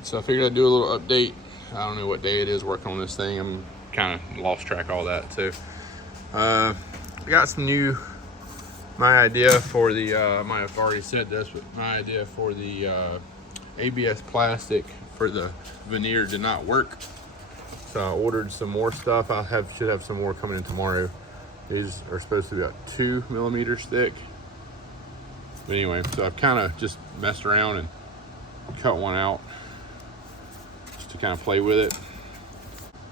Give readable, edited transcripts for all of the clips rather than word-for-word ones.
Alright, so I figured I'd do a little update. I don't know what day it is working on this thing. I'm kind of lost track of all that too. I got some new, my idea for the, I might have already said this, but my idea for the ABS plastic for the veneer did not work. So I ordered some more stuff. Should have some more coming in tomorrow. These are supposed to be about 2 millimeters thick. But anyway, so I've kind of just messed around and cut one out just to kind of play with it.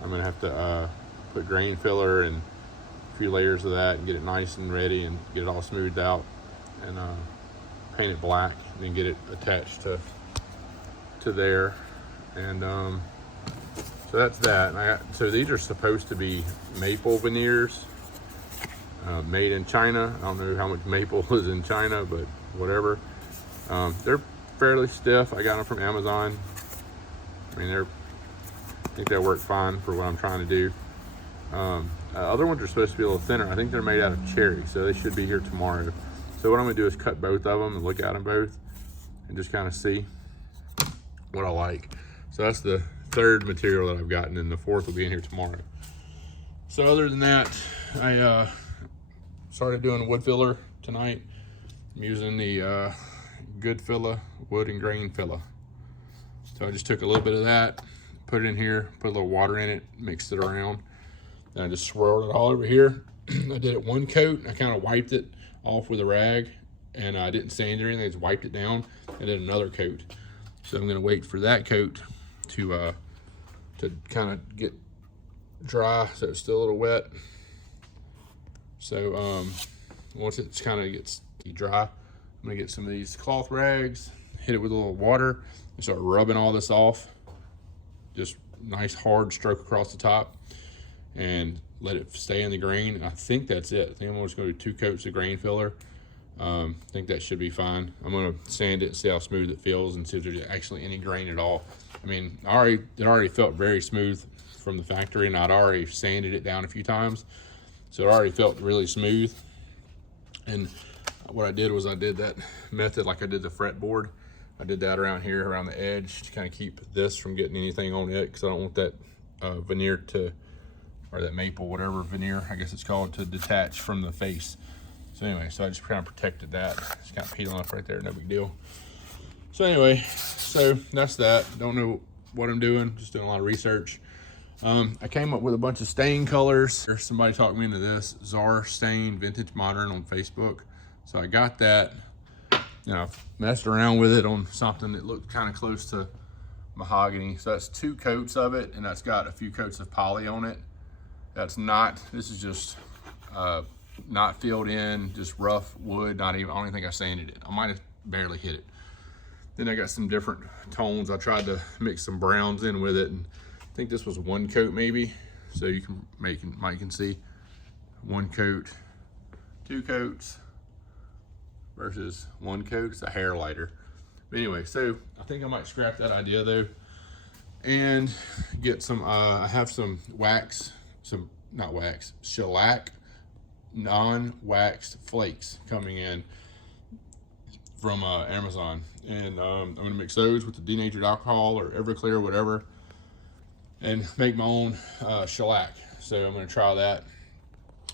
I'm gonna have to put grain filler and a few layers of that and get it nice and ready and get it all smoothed out and paint it black and then get it attached to there. And so that's that. And so these are supposed to be maple veneers, made in China. I don't know how much maple is in China, but whatever. They're fairly stiff. I got them from Amazon. I mean, I think they work fine for what I'm trying to do. Other ones are supposed to be a little thinner. I think they're made out of cherry, so they should be here tomorrow. So what I'm gonna do is cut both of them and look at them both and just kind of see what I like. So that's the third material that I've gotten, and the fourth will be in here tomorrow. So other than that, I started doing wood filler tonight. I'm using the Good Filla wood and grain filler. So I just took a little bit of that, put it in here, put a little water in it, mixed it around. Then I just swirled it all over here. I did it one coat. I kind of wiped it off with a rag, and I didn't sand it or anything. I just wiped it down and did another coat. So I'm gonna wait for that coat to kind of get dry, so it's still a little wet. So once it kind of gets dry, I'm gonna get some of these cloth rags, hit it with a little water, and start rubbing all this off. Just nice hard stroke across the top and let it stay in the grain. And I think that's it. I think I'm just gonna do 2 coats of grain filler. I think that should be fine. I'm gonna sand it and see how smooth it feels and see if there's actually any grain at all. I mean, it already felt very smooth from the factory, and I'd already sanded it down a few times. So it already felt really smooth. And what I did was I did that method like I did the fretboard. I did that around here, around the edge, to kind of keep this from getting anything on it, because I don't want that veneer or that maple, whatever veneer, I guess it's called, to detach from the face. So anyway, so I just kind of protected that. It's kind of peeling off right there, no big deal. So anyway, so that's that. Don't know what I'm doing, just doing a lot of research. I came up with a bunch of stain colors. Somebody talked me into this, Czar Stain Vintage Modern on Facebook. So I got that. You know, I've messed around with it on something that looked kind of close to mahogany. So that's 2 coats of it, and that's got a few coats of poly on it. This is just not filled in, just rough wood. I don't even think I sanded it. I might have barely hit it. Then I got some different tones. I tried to mix some browns in with it, and I think this was 1 coat maybe. So you can see 1 coat, 2 coats versus 1 coat. It's a hair lighter. But anyway, so I think I might scrap that idea though, and get some. I have some wax, shellac, non-waxed flakes coming in from Amazon, and I'm gonna mix those with the denatured alcohol or Everclear or whatever, and make my own shellac. So I'm gonna try that,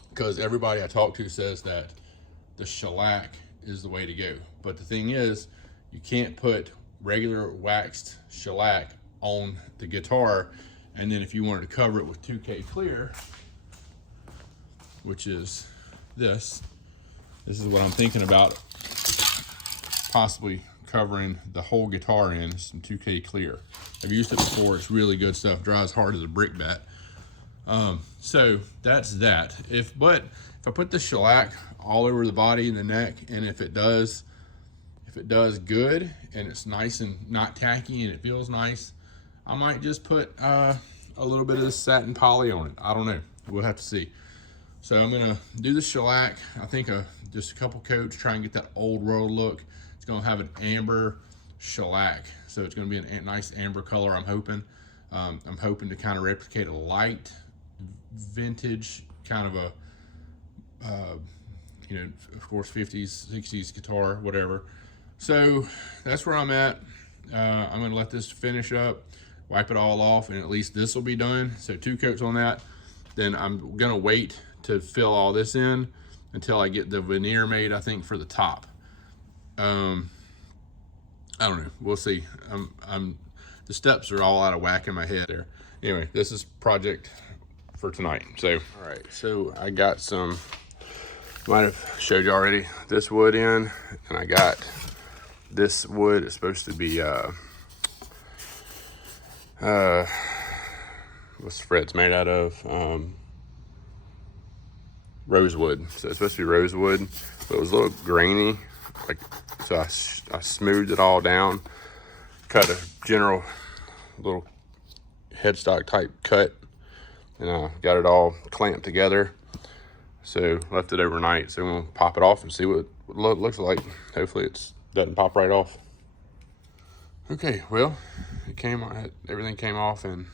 because everybody I talk to says that the shellac is the way to go. But the thing is, you can't put regular waxed shellac on the guitar, and then if you wanted to cover it with 2K clear, which is this is what I'm thinking about, possibly covering the whole guitar in some 2K clear. I've used it before. It's really good stuff. Dries hard as a brick bat. So that's that. If I put the shellac all over the body and the neck, and if it does good and it's nice and not tacky and it feels nice, I might just put a little bit of this satin poly on it. I don't know. We'll have to see. So I'm gonna do the shellac. I think just a couple coats, try and get that old world look. It's gonna have an amber shellac, so it's gonna be a nice amber color, I'm hoping. I'm hoping to kind of replicate a light vintage kind of a, you know, of course, 50s, 60s guitar, whatever. So that's where I'm at. I'm gonna let this finish up, wipe it all off, and at least this will be done. So 2 coats on that. Then I'm gonna wait to fill all this in until I get the veneer made, I think, for the top. I don't know, we'll see. The steps are all out of whack in my head there. Anyway, this is project for tonight. So, all right, so I got some, might have showed you already, this wood in, and I got this wood. It's supposed to be, what's the Fred's made out of? Rosewood. So it's supposed to be rosewood, but it was a little grainy. Like, so I smoothed it all down, cut a general little headstock type cut, and I got it all clamped together. So left it overnight. So we'll pop it off and see what it looks like. Hopefully it doesn't pop right off. Okay, well, it came on, everything came off, and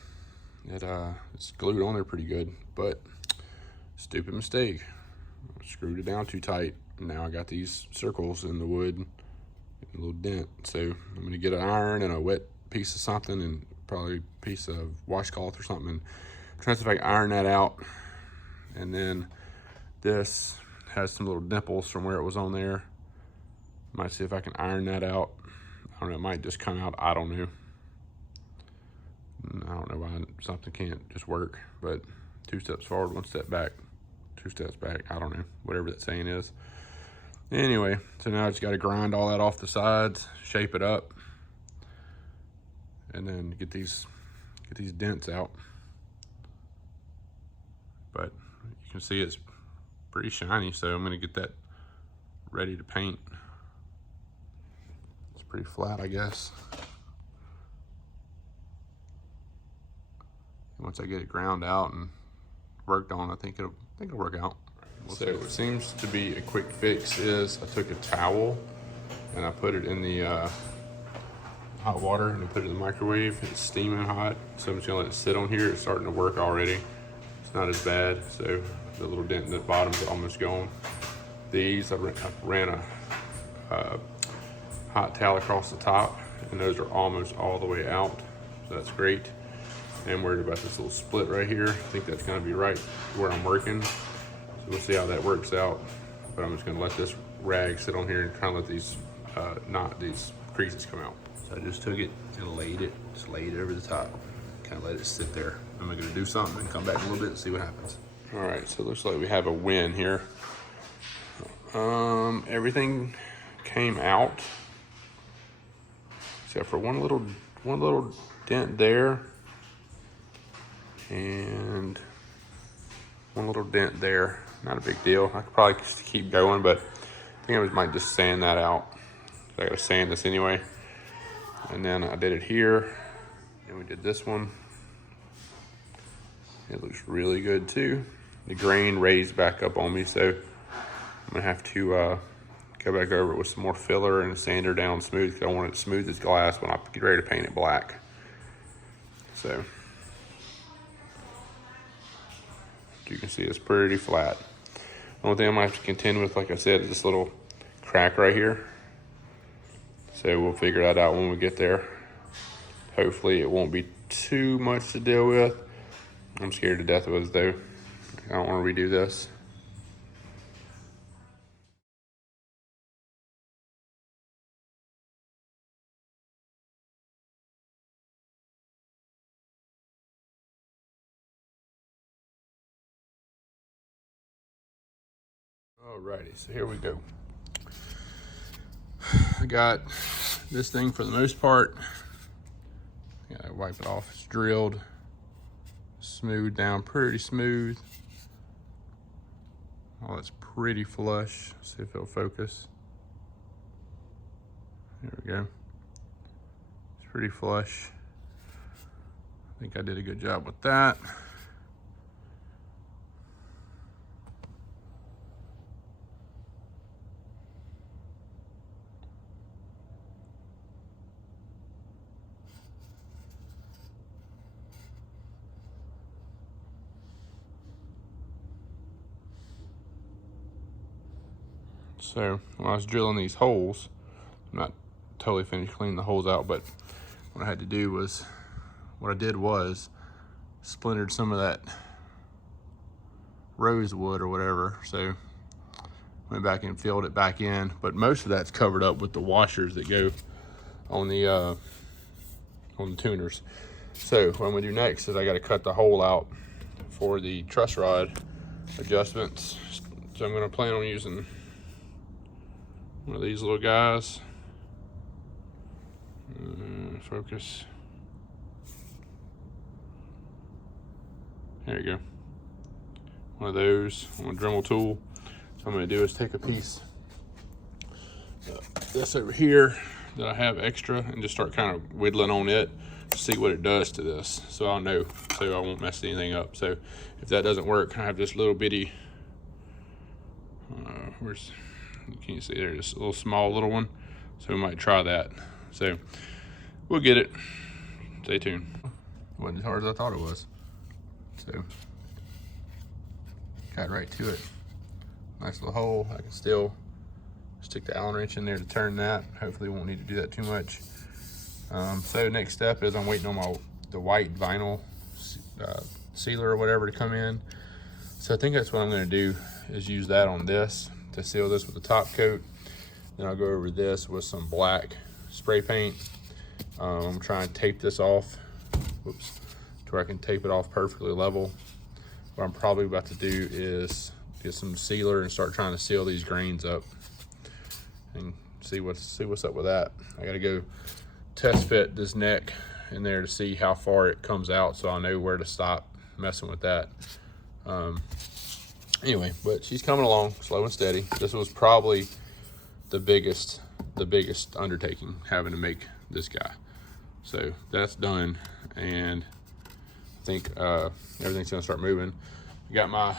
it's glued on there pretty good, but stupid mistake. I screwed it down too tight. Now I got these circles in the wood, a little dent. So I'm gonna get an iron and a wet piece of something, and probably a piece of washcloth or something, and try to see if I can iron that out. And then this has some little dimples from where it was on there. Might see if I can iron that out. I don't know, it might just come out, I don't know. I don't know why something can't just work, but 2 steps forward, 1 step back, 2 steps back, I don't know, whatever that saying is. Anyway, so now I just got to grind all that off the sides, shape it up, and then get these dents out. But you can see it's pretty shiny, so I'm going to get that ready to paint. It's pretty flat, I guess. Once I get it ground out and worked on, I think it'll work out. So what seems to be a quick fix is I took a towel and I put it in the hot water and I put it in the microwave. It's steaming hot, so I'm just gonna let it sit on here. It's starting to work already. It's not as bad. So the little dent in the bottom's almost gone. These I ran a hot towel across the top, and those are almost all the way out. So that's great. I'm worried about this little split right here. I think that's gonna be right where I'm working. So we'll see how that works out. But I'm just gonna let this rag sit on here and kind of let these these creases come out. So I just took it and laid it over the top. Kind of let it sit there. I'm gonna do something and come back a little bit and see what happens. All right, so it looks like we have a win here. Everything came out except for one little dent there and one little dent there. Not a big deal. I could probably just keep going, but I think I might just sand that out. I gotta sand this anyway. And then I did it here, and we did this one. It looks really good too. The grain raised back up on me, so I'm gonna have to go back over it with some more filler and sander down smooth, because I want it smooth as glass when I get ready to paint it black. So you can see it's pretty flat. The only thing I'm gonna have to contend with, like I said, is this little crack right here. So we'll figure that out when we get there. Hopefully it won't be too much to deal with. I'm scared to death of it though. I don't want to redo this. Alrighty, so here we go. I got this thing for the most part. Gotta wipe it off. It's drilled, smooth down, pretty smooth. Oh, that's pretty flush. See if it'll focus. There we go. It's pretty flush. I think I did a good job with that. So when I was drilling these holes, I'm not totally finished cleaning the holes out, but what I did was splintered some of that rosewood or whatever. So went back and filled it back in, but most of that's covered up with the washers that go on the tuners. So what I'm gonna do next is I gotta cut the hole out for the truss rod adjustments. So I'm gonna plan on using one of these little guys. Focus. There you go. One of those on a Dremel tool. So I'm gonna do is take a piece this over here that I have extra and just start kind of whittling on it to see what it does to this, so I'll know, so I won't mess anything up. So if that doesn't work, I have this little bitty, can you see there, just a little small little one, so we might try that. So we'll get it. Stay tuned. It wasn't as hard as I thought it was. So got right to it. Nice little hole. I can still stick the Allen wrench in there to turn that. Hopefully won't need to do that too much. So next step is I'm waiting on the white vinyl sealer or whatever to come in. So I think that's what I'm going to do, is use that on this to seal this with the top coat. Then I'll go over this with some black spray paint. I'm trying to tape this off, whoops, to where I can tape it off perfectly level. What I'm probably about to do is get some sealer and start trying to seal these grains up and see what's up with that. I gotta go test fit this neck in there to see how far it comes out, so I know where to stop messing with that. Anyway, but she's coming along slow and steady. This was probably the biggest undertaking, having to make this guy. So that's done, and I think everything's gonna start moving. I got my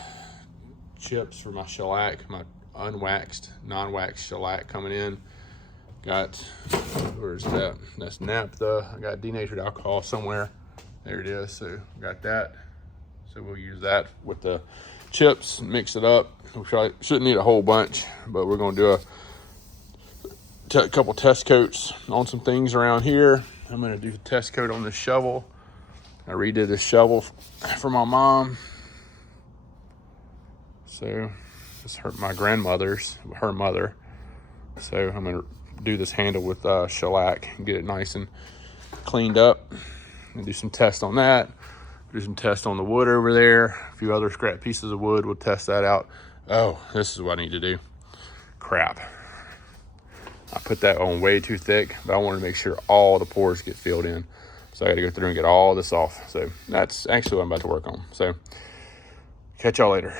chips for my shellac, my unwaxed, non-waxed shellac coming in. Got, where's that? That's naphtha. I got denatured alcohol somewhere. There it is. So got that. So we'll use that with the chips and mix it up. We shouldn't need a whole bunch, but we're gonna do a couple test coats on some things around here. I'm gonna do a test coat on this shovel. I redid this shovel for my mom. So it's my grandmother's, her mother. So I'm gonna do this handle with shellac and get it nice and cleaned up, and do some tests on that. Do some tests on the wood over there. A few other scrap pieces of wood. We'll test that out. Oh, this is what I need to do. Crap. I put that on way too thick, but I want to make sure all the pores get filled in. So I got to go through and get all this off. So that's actually what I'm about to work on. So catch y'all later.